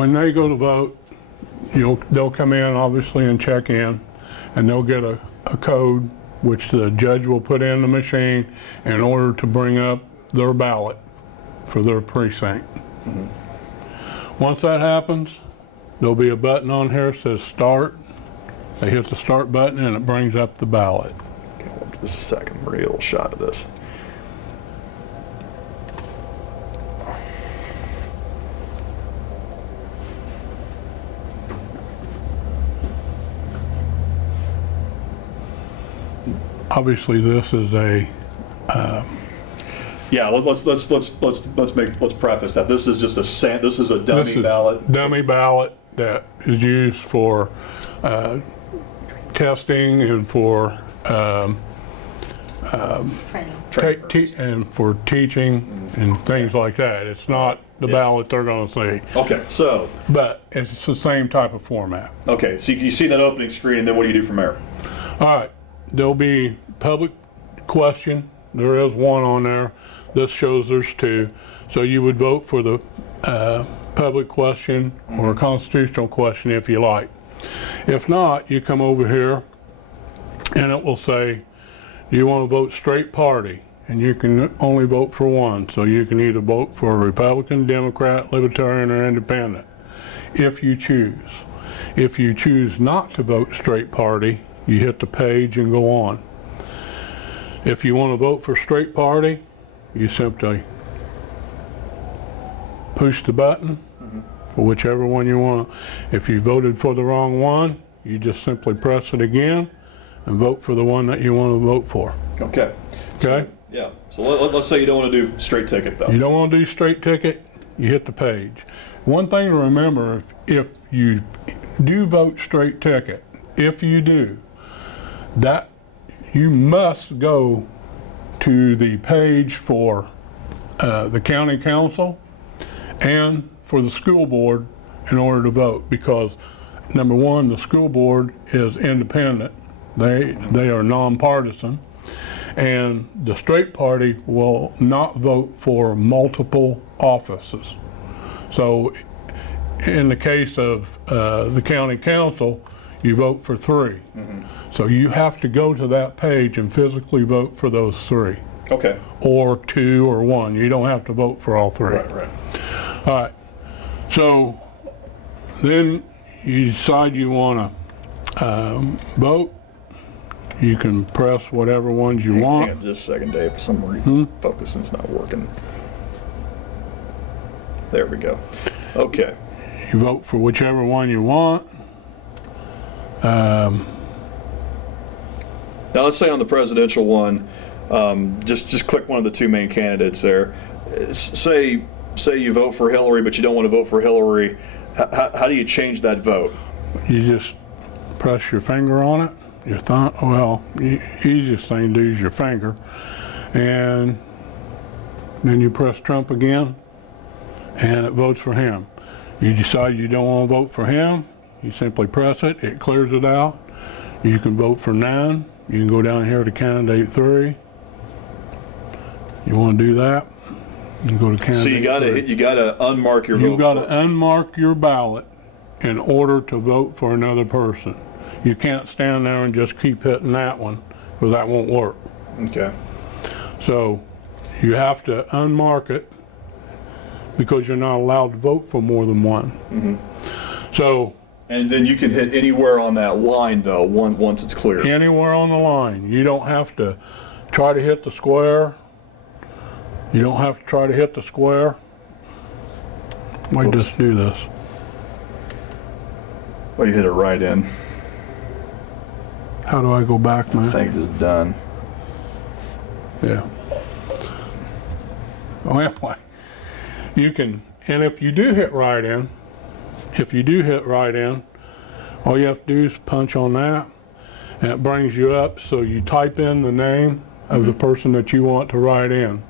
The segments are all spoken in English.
when they go to vote, they'll come in obviously and check in, and they'll get a code which the judge will put in the machine in order to bring up their ballot for their precinct. Once that happens, there'll be a button on here that says start. They hit the start button and it brings up the ballot. Okay, just a second, we're gonna get a little shot of this. Obviously, this is a Yeah, let's preface that this is just this is a dummy ballot. Dummy ballot that is used for testing and for and for teaching and things like that. It's not the ballot they're going to see. Okay, so. But it's the same type of format. Okay, so you see that opening screen, and then what do you do from there? All right, there'll be public question. There is one on there. This shows there's two. So you would vote for the public question or a constitutional question if you like. If not, you come over here and it will say, do you want to vote straight party? And you can only vote for one. So you can either vote for a Republican, Democrat, Libertarian, or Independent if you choose. If you choose not to vote straight party, you hit the page and go on. If you want to vote for straight party, you simply push the button for whichever one you want. If you voted for the wrong one, you just simply press it again and vote for the one that you want to vote for. Okay. Okay? Yeah. So let's say you don't want to do straight ticket, though. You don't want to do straight ticket, you hit the page. One thing to remember, if you do vote straight ticket, if you do, that you must go to the page for the county council and for the school board in order to vote, because number one, the school board is independent. They are nonpartisan, and the straight party will not vote for multiple offices. So in the case of the county council, you vote for three. So you have to go to that page and physically vote for those three. Okay. Or two or one. You don't have to vote for all three. Right. All right. So then you decide you want to vote. You can press whatever ones you want. Hang on just a second, Dave. For some reason, focusing's not working. There we go. Okay. You vote for whichever one you want. Now let's say on the presidential one, just click one of the two main candidates there. Say you vote for Hillary, but you don't want to vote for Hillary. How do you change that vote? You just press your finger on it. Your thumb. Well, easiest thing to do is your finger, and then you press Trump again, and it votes for him. You decide you don't want to vote for him. You simply press it. It clears it out. You can vote for none. You can go down here to candidate 3. You want to do that? You go to candidate. So you gotta unmark your vote. You've got to unmark your ballot in order to vote for another person. You can't stand there and just keep hitting that one, because that won't work. Okay. So you have to unmark it because you're not allowed to vote for more than one. So. And then you can hit anywhere on that line, though, once it's clear. Anywhere on the line. You don't have to try to hit the square. You don't have to try to hit the square. Might just do this. Well, you hit it right in. How do I go back, man? I think it's done. Yeah. Well, you can, and if you do hit right in, all you have to do is punch on that, and it brings you up, so you type in the name of the person that you want to write in.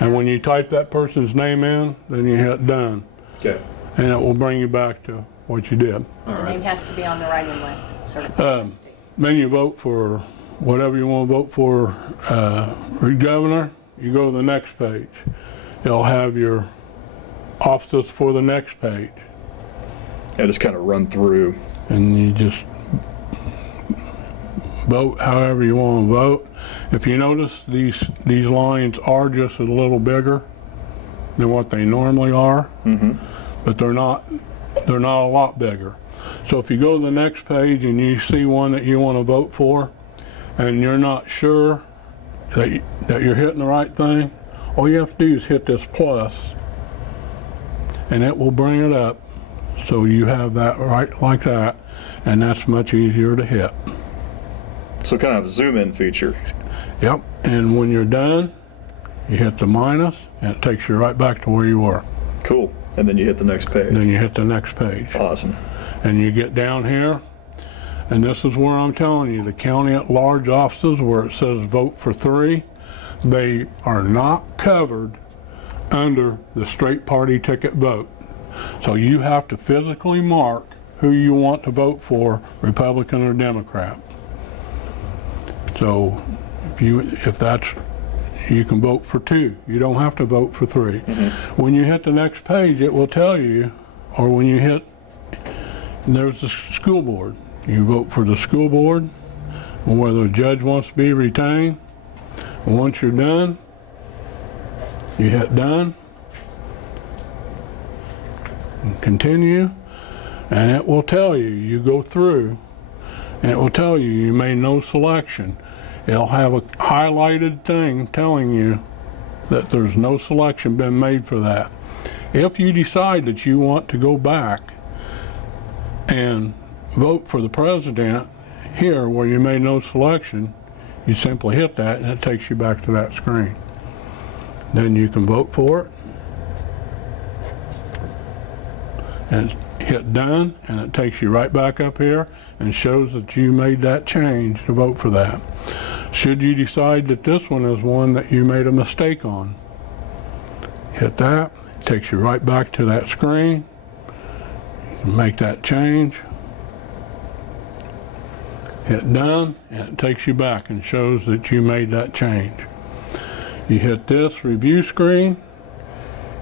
And when you type that person's name in, then you hit done. Okay. And it will bring you back to what you did. The name has to be on the write-in list. Then you vote for whatever you want to vote for. Governor, you go to the next page. It'll have your offices for the next page. I just kind of run through. And you just vote however you want to vote. If you notice, these lines are just a little bigger than what they normally are, but they're not a lot bigger. So if you go to the next page and you see one that you want to vote for, and you're not sure that you're hitting the right thing, all you have to do is hit this plus, and it will bring it up. So you have that right like that, and that's much easier to hit. So kind of a zoom in feature. Yep, and when you're done, you hit the minus, and it takes you right back to where you were. Cool. And then you hit the next page. Then you hit the next page. Awesome. And you get down here, and this is where I'm telling you, the county at large offices where it says vote for 3, they are not covered under the straight party ticket vote. So you have to physically mark who you want to vote for, Republican or Democrat. So if that's, you can vote for 2. You don't have to vote for 3. When you hit the next page, it will tell you, or when you hit, there's the school board. You vote for the school board, or whether the judge wants to be retained. And once you're done, you hit done, and continue, and it will tell you, you go through, and it will tell you you made no selection. It'll have a highlighted thing telling you that there's no selection been made for that. If you decide that you want to go back and vote for the president here where you made no selection, you simply hit that and it takes you back to that screen. Then you can vote for it and hit done, and it takes you right back up here and shows that you made that change to vote for that. Should you decide that this one is one that you made a mistake on, hit that, it takes you right back to that screen. You can make that change, hit done, and it takes you back and shows that you made that change. You hit this review screen,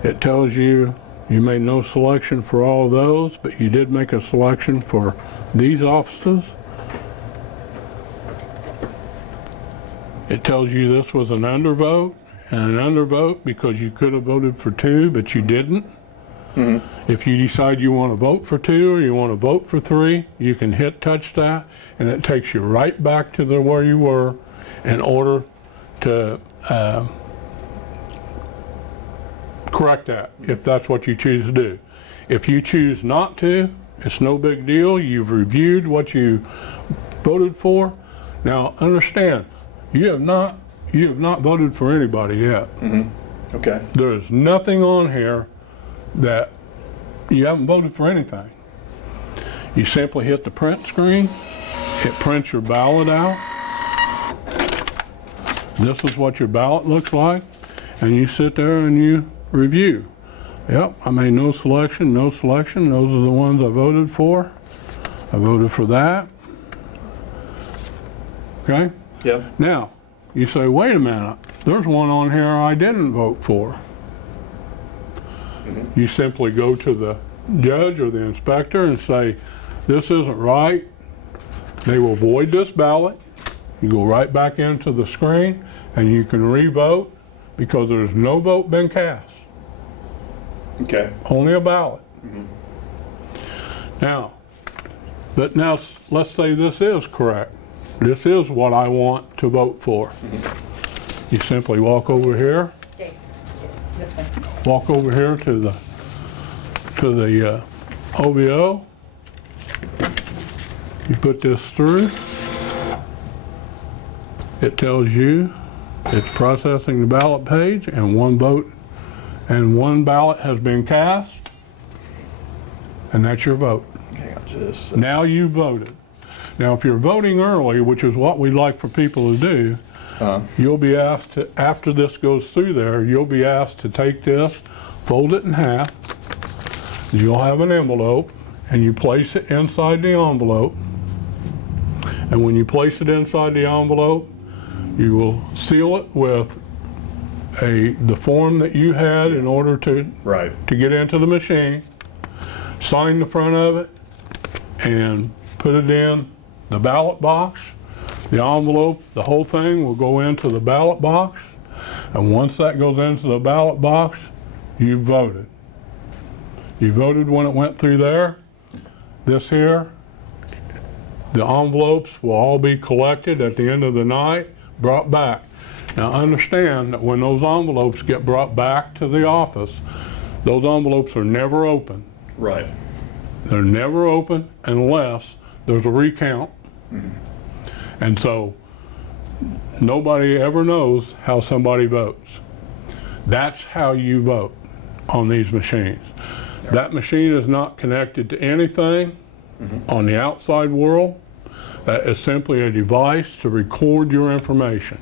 it tells you you made no selection for all of those, but you did make a selection for these offices. It tells you this was an undervote, and an undervote because you could have voted for 2, but you didn't. If you decide you want to vote for 2 or you want to vote for 3, you can hit touch that, and it takes you right back to where you were in order to correct that, if that's what you choose to do. If you choose not to, it's no big deal. You've reviewed what you voted for. Now understand, you have not voted for anybody yet. Okay. There's nothing on here that you haven't voted for anything. You simply hit the print screen, it prints your ballot out. This is what your ballot looks like, and you sit there and you review. Yep, I made no selection, no selection. Those are the ones I voted for. I voted for that. Okay? Yep. Now, you say, wait a minute, there's one on here I didn't vote for. You simply go to the judge or the inspector and say, this isn't right. They will void this ballot. You go right back into the screen and you can re-vote because there's no vote been cast. Okay. Only a ballot. Now, let's say this is correct. This is what I want to vote for. You simply walk over here. Okay, this one. Walk over here to the OVO. You put this through. It tells you it's processing the ballot page and one vote and one ballot has been cast, and that's your vote. Hang on just. Now you voted. Now if you're voting early, which is what we'd like for people to do, you'll be asked to, after this goes through there, you'll be asked to take this, fold it in half. You'll have an envelope, and you place it inside the envelope. And when you place it inside the envelope, you will seal it with the form that you had in order to Right. get into the machine, sign the front of it, and put it in the ballot box. The envelope, the whole thing will go into the ballot box, and once that goes into the ballot box, you voted. You voted when it went through there. This here, the envelopes will all be collected at the end of the night, brought back. Now understand that when those envelopes get brought back to the office, those envelopes are never open. Right. They're never open unless there's a recount. And so nobody ever knows how somebody votes. That's how you vote on these machines. That machine is not connected to anything on the outside world. That is simply a device to record your information.